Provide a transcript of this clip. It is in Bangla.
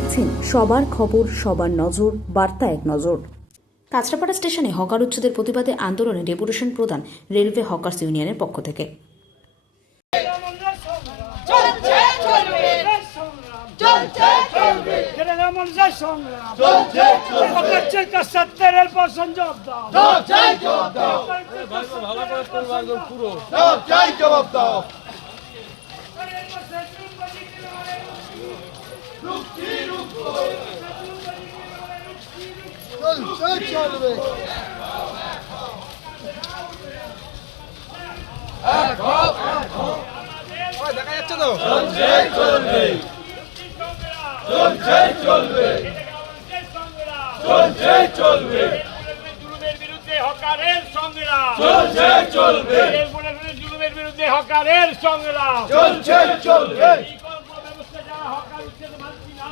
দেখছেন সবার খবর, সবার নজর, বার্তা এক নজর। কাঁচরাপাড়া স্টেশনে হকার উচ্ছেদের প্রতিবাদে আন্দোলনে ডেপুটেশন প্রদান রেলওয়ে হকার্স ইউনিয়নের পক্ষ থেকে। দেখা যাচ্ছে তো চলবে জুলুমের বিরুদ্ধে হকারের সংগ্রাম চলবে জুলুমের বিরুদ্ধে হকারের সংগ্রাম চলবে ব্যবস্থা যারা হকার উচ্ছেদ মানছি না